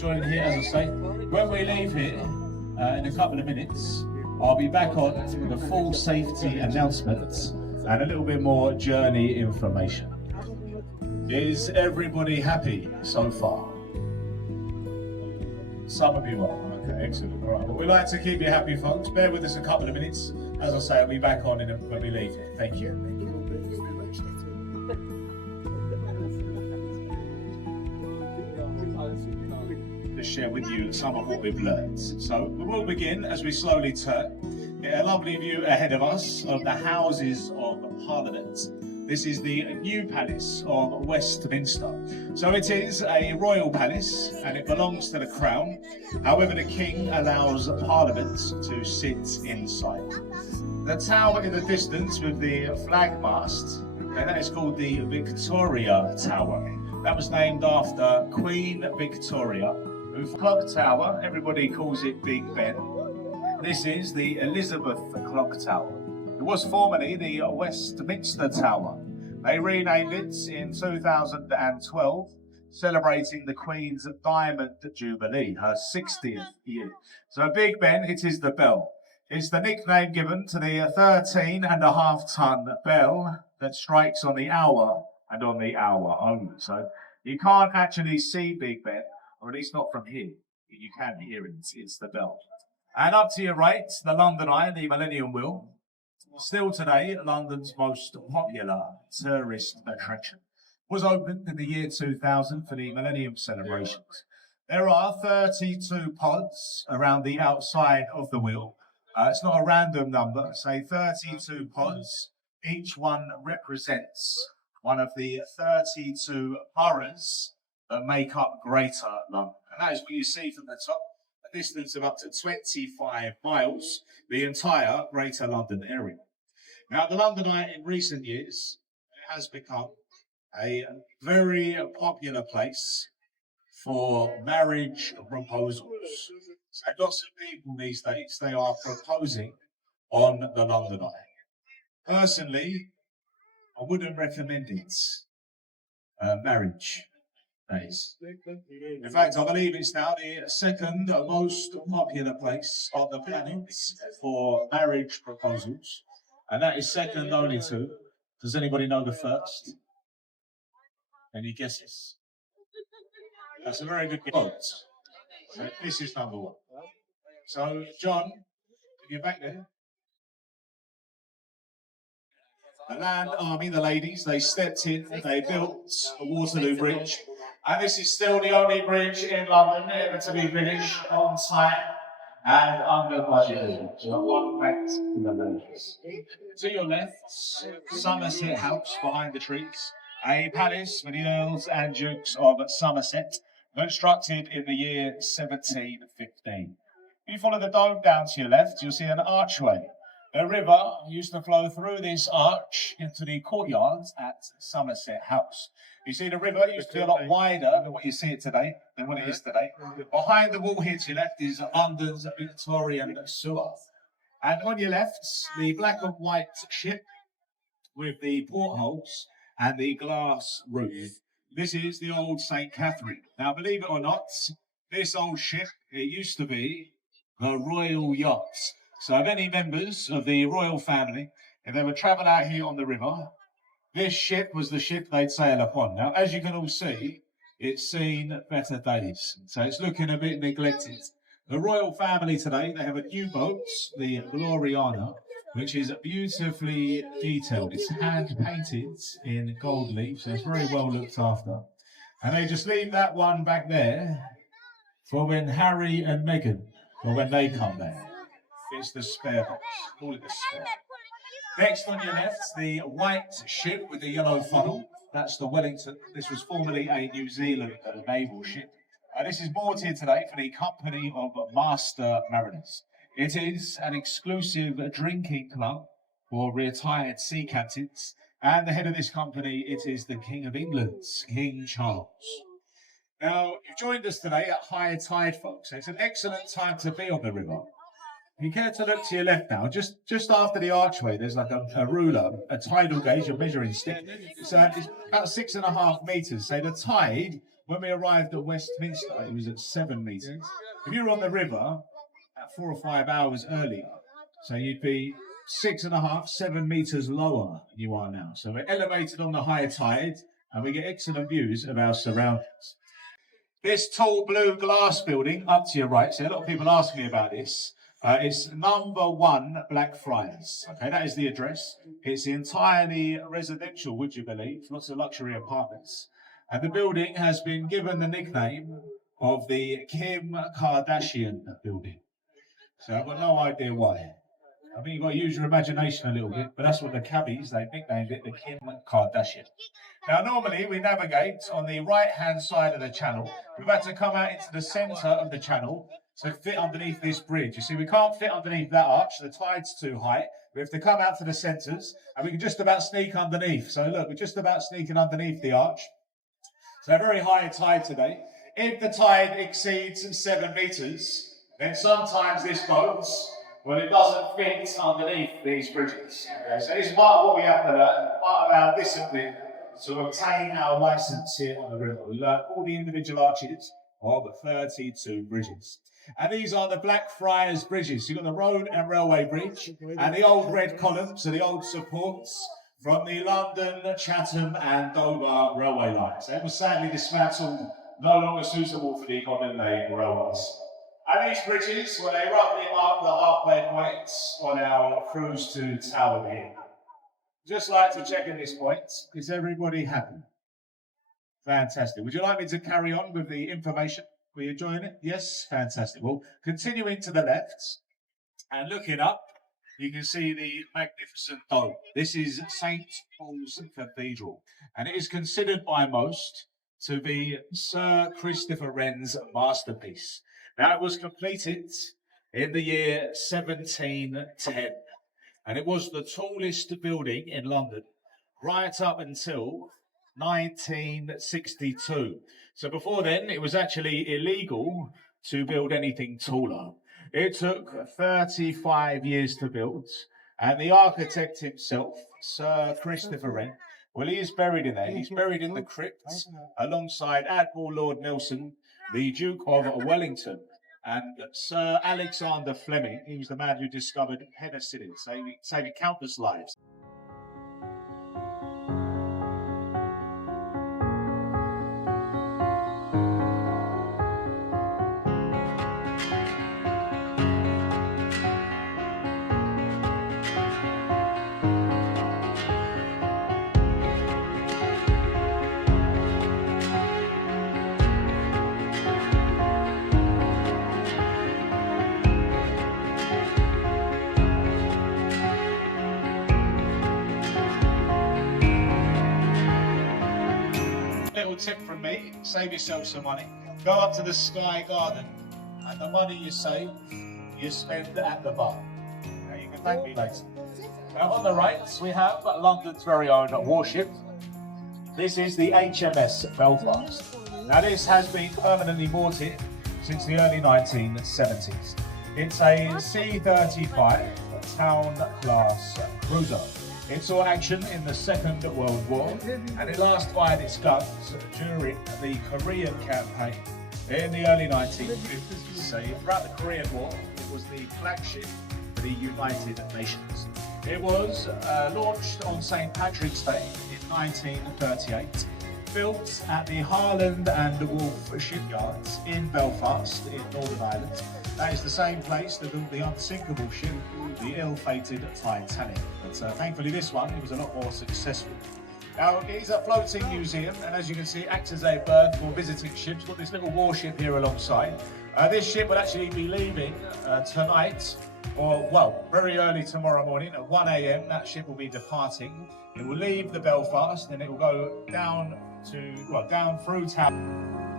joining here, as I say. When we leave here in a couple of minutes, I'll be back on with the full safety announcements and a little bit more journey information. Is everybody happy so far? Some of you are. Okay, excellent. All right. Well, we like to keep you happy, folks. Bear with us a couple of minutes. As I say, I'll be back on when we leave here. Thank you. To share with you some of what we've learned. So we will begin as we slowly turn. A lovely view ahead of us of the Houses of Parliament. This is the new palace of Westminster. So it is a royal palace and it belongs to the Crown. However, the King allows Parliament to sit inside. The tower in the distance with the flag mast, and that is called the Victoria Tower. That was named after Queen Victoria. The clock tower, everybody calls it Big Ben. This is the Elizabeth Clock Tower. It was formerly the Westminster Tower. They renamed it in 2012, celebrating the Queen's Diamond Jubilee, her 60th year. So Big Ben, it is the bell. It's the nickname given to the 13.5-ton bell that strikes on the hour and on the hour only. So you can't actually see Big Ben, or at least not from here. You can hear it, it's the bell. And up to your right, the London Eye, the Millennium Wheel. Still today, London's most popular tourist attraction. Was opened in the year 2000 for the Millennium celebrations. There are 32 pods around the outside of the wheel. It's not a random number, say 32 pods. Each one represents one of the 32 boroughs that make up Greater London. And that is what you see from the top. A distance of up to 25 miles, the entire Greater London area. Now, the London Eye in recent years has become a very popular place for marriage proposals. So lots of people these days, they are proposing on the London Eye. Personally, I wouldn't recommend it. Marriage days. In fact, I believe it's now the second most popular place on the planet for marriage proposals. And that is second only to, does anybody know the first? Any guesses? That's a very good guess. So this is number one. So, John, if you're back there. The Land Army, the ladies, they stepped in, they built the Waterloo Bridge. And this is still the only bridge in London ever to be finished on time and under budget. So one fact in the ladies. To your left, Somerset House behind the trees. A palace for the Earls and Dukes of Somerset, constructed in the year 1715. If you follow the dome down to your left, you'll see an archway. The river used to flow through this arch into the courtyards at Somerset House. You see, the river used to be a lot wider than what you see it today, than what it is today. Behind the wall here to your left is London's Victorian sewer. And on your left, the black and white ship with the portholes and the glass roof. This is the old St. Catherine. Now, believe it or not, this old ship, it used to be the Royal Yacht. So if any members of the royal family, if they would travel out here on the river, this ship was the ship they'd sail upon. Now, as you can all see, it's seen better days. So it's looking a bit neglected. The royal family today, they have a new boat, the Gloriana, which is beautifully detailed. It's hand-painted in gold leaf, so it's very well looked after. And they just leave that one back there for when Harry and Meghan, or when they come back. It's the spare box. Call it the spare. Next on your left, the white ship with the yellow funnel. That's the Wellington. This was formerly a New Zealand naval ship. This is moored here today for the Company of Master Mariners. It is an exclusive drinking club for retired sea captains. And the head of this company, it is the King of England, King Charles. Now, you've joined us today at high tide, folks. It's an excellent time to be on the river. If you care to look to your left now, just after the archway, there's like a ruler, a tidal gauge, a measuring stick. So it's about 6.5 meters. So the tide When we arrived at Westminster, it was at 7 metres. If you were on the river at 4 or 5 hours earlier, so you'd be 6.5, 7 metres lower than you are now. So we're elevated on the high tide, and we get excellent views of our surroundings. This tall blue glass building up to your right, so a lot of people ask me about this. It's number 1 Blackfriars. Okay, that is the address. It's entirely residential, would you believe? Lots of luxury apartments. And the building has been given the nickname of the Kim Kardashian building. So I've got no idea why. I think you've got to use your imagination a little bit, but that's what the cabbies, they nicknamed it the Kim Kardashian. Now, normally we navigate on the right-hand side of the channel. We've had to come out into the centre of the channel to fit underneath this bridge. You see, we can't fit underneath that arch. The tide's too high. We have to come out to the centres, and we can just about sneak underneath. So look, we're just about sneaking underneath the arch. So a very high tide today. If the tide exceeds 7 metres, then sometimes this boat, well, it doesn't fit underneath these bridges. Okay? So this is part of what we have to learn, part of our discipline to obtain our licence here on the river. We learn all the individual arches of 32 bridges. And these are the Blackfriars bridges. You've got the road and railway bridge, and the old red columns, so the old supports from the London, Chatham and Dover railway lines. They were sadly dismantled, no longer suitable for the modern day railways. And these bridges, well, they roughly mark the halfway point on our cruise to Tower here. Just like to check in this point, is everybody happy? Fantastic. Would you like me to carry on with the information? Were you enjoying it? Yes? Fantastic. Well, continuing to the left and looking up, you can see the magnificent dome. This is St. Paul's Cathedral, and it is considered by most to be Sir Christopher Wren's masterpiece. Now, it was completed in the year 1710, and it was the tallest building in London right up until 1962. So before then, it was actually illegal to build anything taller. It took 35 years to build, and the architect himself, Sir Christopher Wren, well, he is buried in there. He's buried in the crypt alongside Admiral Lord Nelson, the Duke of Wellington, and Sir Alexander Fleming. He was the man who discovered penicillin, saving countless lives. Little tip from me, save yourself some money. Go up to the Sky Garden, and the money you save, you spend at the bar. Now you can thank me later. Now on the right, we have London's very own warship. This is the HMS Belfast. Now this has been permanently moored here since the early 1970s. It's a C-35 town class cruiser. It saw action in the Second World War, and it last fired its guns during the Korean campaign in the early 1950s. So throughout the Korean War, it was the flagship for the United Nations. It was launched on St. Patrick's Day in 1938, built at the Harland and Wolff shipyards in Belfast in Northern Ireland. That is the same place that built the unsinkable ship, the ill-fated Titanic. But thankfully this one, it was a lot more successful. Now, it is a floating museum, and as you can see, it acts as a berth for visiting ships. Got this little warship here alongside. This ship will actually be leaving tonight, or well, very early tomorrow morning at 1 a.m. That ship will be departing. It will leave the Belfast, and it will go down through town.